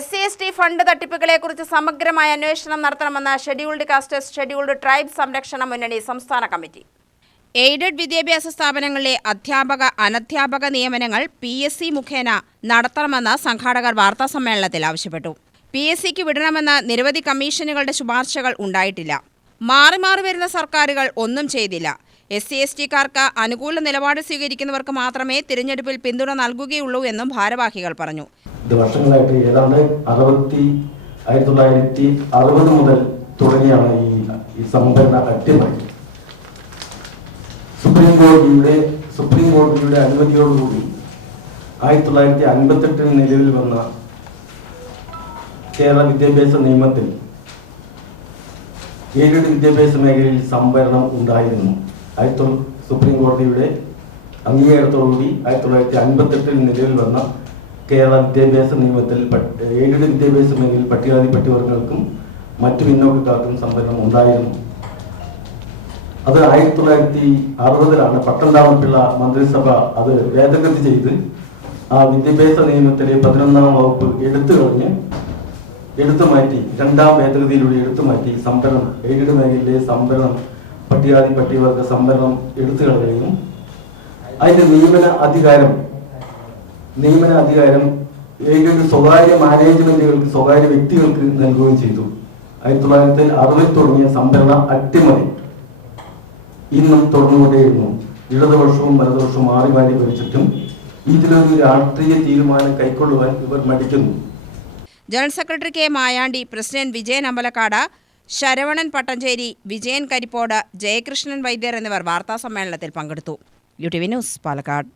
SC/ST fund തട്ടിപ്പുകളെക്കുറിച്ച് സമഗ്രമായ അന്വേഷണം നടത്തണമെന്ന് ഷെഡ്യൂൾഡ് കാസ്റ്റേഴ്സ് ഷെഡ്യൂൾഡ് ട്രൈബ് സംരക്ഷണ മുന്നണി സംസ്ഥാന കമ്മിറ്റി. എയ്ഡഡ് വിദ്യാഭ്യാസ സ്ഥാപനങ്ങളിലെ അധ്യാപക അനധ്യാപക നിയമനങ്ങൾ PSC മുഖേന നടത്തണമെന്ന് സംഘാടകർ വാർത്താസമ്മേളനത്തിൽ ആവശ്യപ്പെട്ടു. PSCക്ക് വിടണമെന്ന് നിരവധി കമ്മീഷനുകളുടെ ശുപാർശകൾ ഉണ്ടായിട്ടില്ല. മാറി മാറി വരുന്ന സർക്കാരുകൾ ഒന്നും ചെയ്തില്ല. SC/STക്കാർക്ക് അനുകൂല നിലപാട് സ്വീകരിക്കുന്നവർക്ക് മാത്രമേ തിരഞ്ഞെടുപ്പിൽ പിന്തുണ നൽകുകയുള്ളൂ എന്നും ഭാരവാഹികൾ പറഞ്ഞു. ഇത് വർഷങ്ങളായിട്ട് ഏതാണ്ട് 1960 മുതൽ തുടങ്ങിയാണ് ഈ സംഭരണ അട്ടിമറി. സുപ്രീം കോടതിയുടെ അനുമതിയോടുകൂടി 1958 നിലവിൽ വന്ന കേരള വിദ്യാഭ്യാസ നിയമത്തിൽ എയ്ഡഡ് വിദ്യാഭ്യാസ മേഖലയിൽ സംവരണം ഉണ്ടായിരുന്നു. സുപ്രീം കോടതിയുടെ അംഗീകാരത്തോടുകൂടി 1958 നിലവിൽ വന്ന കേരള വിദ്യാഭ്യാസ നിയമത്തിൽ എയ്ഡഡ് വിദ്യാഭ്യാസ മേഖലയിൽ പട്ടികജാതി പട്ടികവർഗങ്ങൾക്കും മറ്റു പിന്നോക്കക്കാർക്കും സംവരണം ഉണ്ടായിരുന്നു. അത് 1960 പട്ടംതാമപ്പിള്ള മന്ത്രിസഭ അത് ഭേദഗതി ചെയ്ത് ആ വിദ്യാഭ്യാസ നിയമത്തിലെ 11ാം വകുപ്പ് എടുത്തു മാറ്റി 2ാം ഭേദഗതിയിലൂടെ എടുത്തു മാറ്റി സംവരണം എയ്ഡഡ് മേഖലയിലെ സംവരണം പട്ടികജാതി പട്ടികവർഗ സംവരണം എടുത്തു കളയുകയും അതിന്റെ നിയമന അധികാരം എയ്ഡഡ് സ്വകാര്യ മാനേജ്മെന്റുകൾക്ക് സ്വകാര്യ വ്യക്തികൾക്ക് നൽകുകയും ചെയ്തു. 1960 തുടങ്ങിയ സംവരണ അട്ടിമറി ഇന്നും തുടർന്നുകൊണ്ടേയിരുന്നു. ഇടതുപക്ഷവും വലതുപക്ഷവും മാറി മാറി ഭരിച്ചിട്ടും ഇതിലൊരു രാഷ്ട്രീയ തീരുമാനം കൈക്കൊള്ളുവാൻ ഇവർ മടിക്കുന്നു. General secretary K. Mayandi, president Vijayan Ambalakkad, Saravanan Pattancheri, Vijayan Karippode, Jayakrishnan Vaidyar എന്നിവർ വാർത്താസമ്മേളനത്തിൽ പങ്കെടുത്തു. UTV news, Palakkad.